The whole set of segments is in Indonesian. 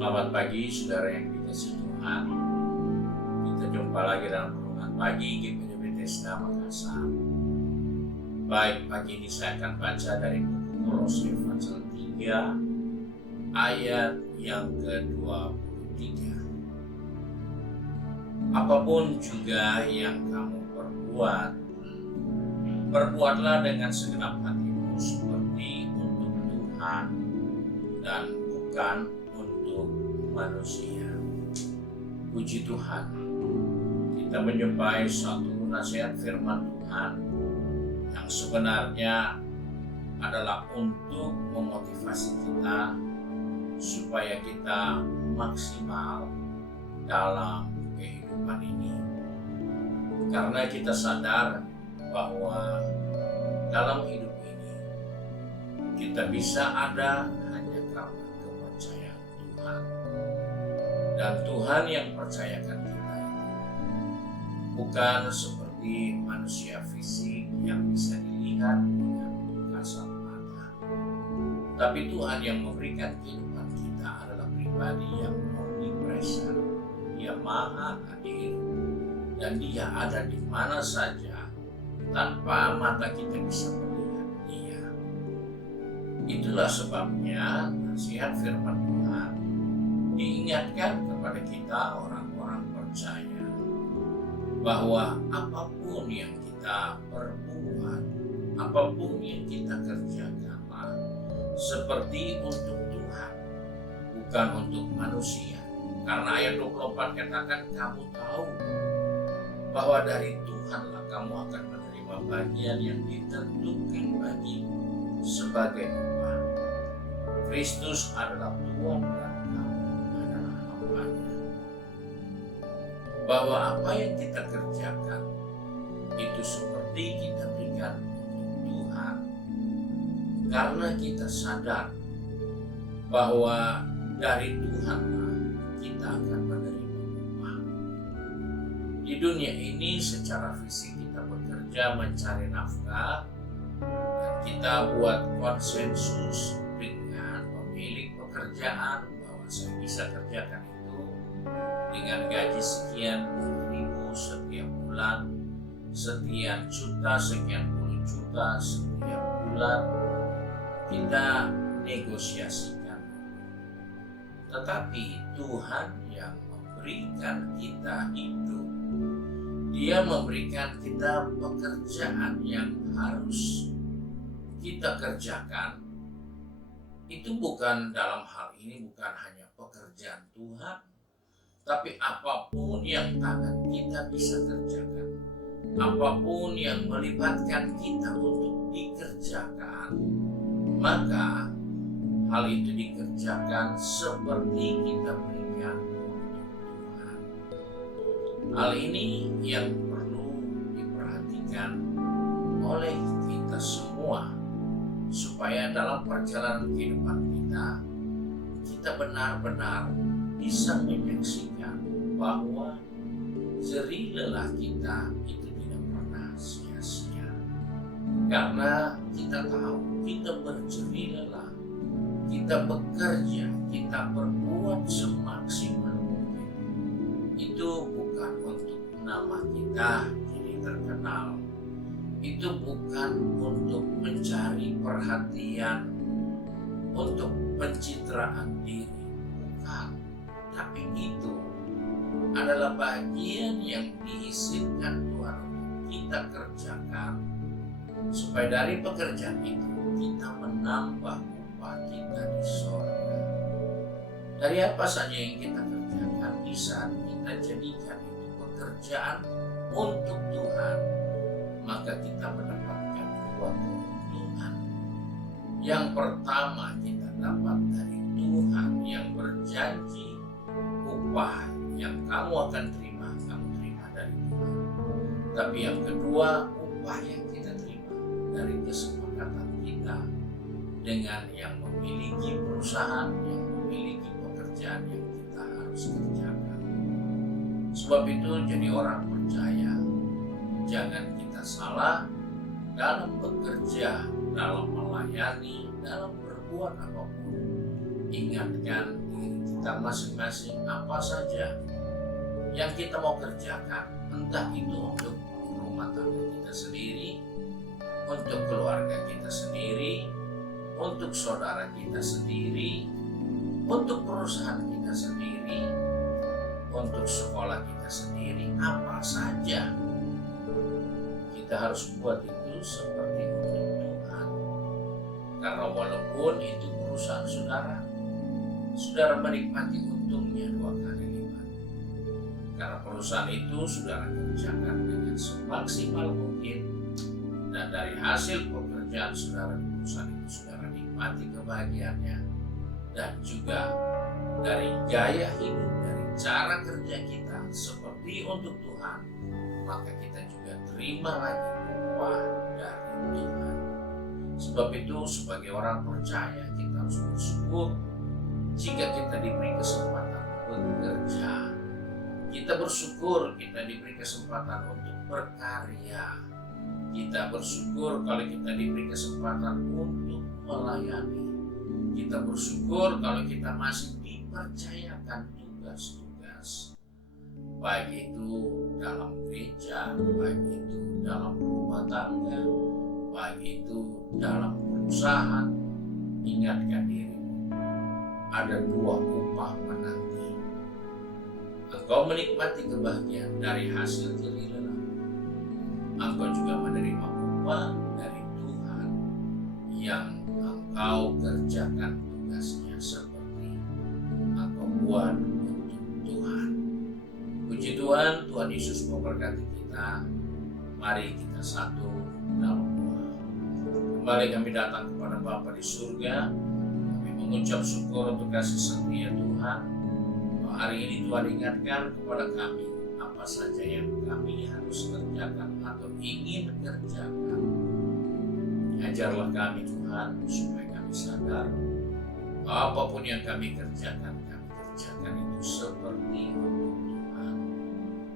Selamat pagi saudara yang dikasihi Tuhan. Kita jumpa lagi dalam renungan pagi GPI Bethesda Makassar. Baik, pagi ini saya akan baca dari buku Kolose pasal 3 ayat yang ke-23. Apapun juga yang kamu perbuatlah dengan segenap hatimu seperti untuk Tuhan dan bukan untuk manusia. Puji Tuhan, kita menjumpai suatu nasihat firman Tuhan yang sebenarnya adalah untuk memotivasi kita supaya kita maksimal dalam kehidupan ini. Karena kita sadar bahwa dalam hidup ini kita bisa ada hanya karena kepercayaan Tuhan. Dan Tuhan yang percayakan kita itu bukan seperti manusia fisik yang bisa dilihat dengan kasat mata. Tapi Tuhan yang memberikan kehidupan kita adalah pribadi yang omnipresent. Dia maha hadir dan dia ada di mana saja tanpa mata kita bisa melihat dia. Itulah sebabnya nasihat firman Tuhan diingatkan kepada kita orang-orang percaya bahwa apapun yang kita perbuat, apapun yang kita kerjakanlah seperti untuk Tuhan, bukan untuk manusia. Karena ayat 24 katakan, kamu tahu bahwa dari Tuhanlah kamu akan menerima bagian yang ditentukan bagimu sebagai upah. Kristus adalah Tuhan dan kamu adalah hambanya. Bahwa apa yang kita kerjakan itu seperti kita berikan untuk Tuhan. Karena kita sadar bahwa dari Tuhanlah kita akan menerima upah. Di dunia ini secara fisik kita bekerja mencari nafkah dan kita buat konsensus dengan pemilik pekerjaan bahwa saya bisa kerjakan itu dengan gaji sekian ribu setiap bulan, sekian juta, sekian puluh juta setiap bulan. Kita negosiasikan. Tetapi Tuhan yang memberikan kita hidup, Dia memberikan kita pekerjaan yang harus kita kerjakan. Itu bukan dalam hal ini bukan hanya pekerjaan Tuhan, tapi apapun yang tangan kita bisa kerjakan, apapun yang melibatkan kita untuk dikerjakan, maka hal itu dikerjakan seperti kita berikan untuk Tuhan. Hal ini yang perlu diperhatikan oleh kita semua, supaya dalam perjalanan kehidupan kita benar-benar bisa menyaksikan bahwa jerih lelah kita itu tidak pernah sia-sia. Karena kita tahu kita berjerih lelah, kita bekerja, kita berbuat semaksimal mungkin. Itu bukan untuk nama kita jadi terkenal. Itu bukan untuk mencari perhatian, untuk pencitraan diri. Bukan. Tapi itu adalah bagian yang diizinkan Tuhan untuk kita kerjakan. Supaya dari pekerjaan itu kita menambah upah kita di sorga. Dari apa saja yang kita kerjakan, di saat kita jadikan itu pekerjaan untuk Tuhan, maka kita mendapatkan dua keuntungan. Yang pertama, kita dapat dari Tuhan yang berjanji upah yang kamu akan terima, kamu terima dari Tuhan. Tapi yang kedua, upah yang kita terima dari kesepakatan kita dengan yang memiliki perusahaan, yang memiliki pekerjaan yang kita harus kerjakan. Sebab itu jadi orang percaya, jangan kita salah dalam bekerja, dalam melayani, dalam berbuat apapun. Ingatkan diri kita masing-masing apa saja yang kita mau kerjakan, entah itu untuk rumah tangga kita sendiri, untuk keluarga kita sendiri, untuk saudara kita sendiri, untuk perusahaan kita sendiri, untuk sekolah kita sendiri, apa saja kita harus buat itu seperti untuk Tuhan. Karena walaupun itu perusahaan saudara, saudara menikmati untungnya 2 kali lipat. Karena perusahaan itu saudara kerjakan dengan semaksimal mungkin, dan dari hasil pekerjaan saudara di perusahaan itu saudara nikmati kebahagiaannya, dan juga dari gaya hidup, dari cara kerja kita seperti untuk Tuhan, maka kita juga terima lagi upah dari Tuhan. Sebab itu sebagai orang percaya kita harus bersyukur jika kita diberi kesempatan bekerja. Kita bersyukur kita diberi kesempatan untuk berkarya. Kita bersyukur kalau kita diberi kesempatan untuk melayani. Kita bersyukur kalau kita masih dipercayakan tugas-tugas, baik itu dalam gereja, baik itu dalam rumah tangga, baik itu dalam perusahaan. Ingatkan dirimu, ada 2 upah menanti. Engkau menikmati kebahagiaan dari hasil jerih lelah, engkau juga menerima upah dari Tuhan yang engkau kerjakan tugasnya seperti engkau buat untuk Tuhan. Puji Tuhan, Tuhan Yesus memberkati kita. Mari kita satu dalam doa. Kembali kami datang kepada Bapa di surga. Kami mengucap syukur untuk kasih setia Tuhan. Hari ini Tuhan ingatkan kepada kami apa saja yang kami harus kerjakan atau ingin kerjakan. Ajarlah kami Tuhan supaya kami sadar apapun yang kami kerjakan itu seperti untuk Tuhan.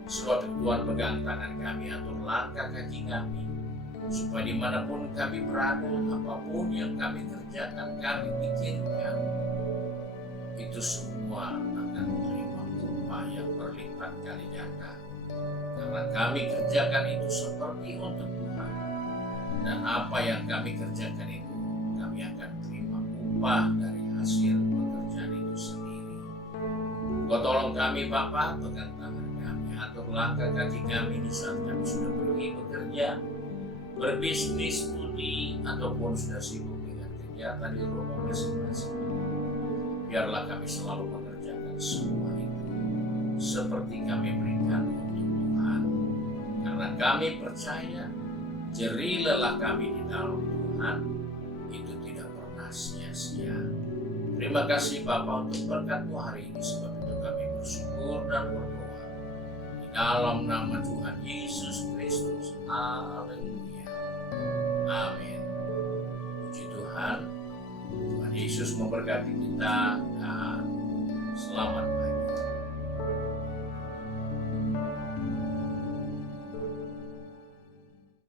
Sebab Tuhan pegang tangan kami, atur langkah kaki kami, supaya dimanapun kami berada, apapun yang kami kerjakan, kami pikirkan, itu semua akan menerima upah yang berlipat kali ganda. Karena kami kerjakan itu seperti untuk Tuhan. Dan apa yang kami kerjakan itu, kami akan terima upah dari hasil pekerjaan itu sendiri. Kau tolong kami Bapa, pegang tangan kami, atur langkah kaki kami di saat kami sudah pergi bekerja, berbisnis, studi, ataupun sudah sibuk dengan kegiatan di rumah masing-masing. Biarlah kami selalu mengerjakan semua itu seperti kami berikan untuk Tuhan. Karena kami percaya jerih lelah kami di dalam Tuhan itu tidak pernah sia-sia. Terima kasih Bapa untuk berkat-Mu hari ini, sebab itu kami bersyukur dan berdoa di dalam nama Tuhan Yesus Kristus. Haleluya. Amin. Puji Tuhan. Tuhan Yesus memberkati kita.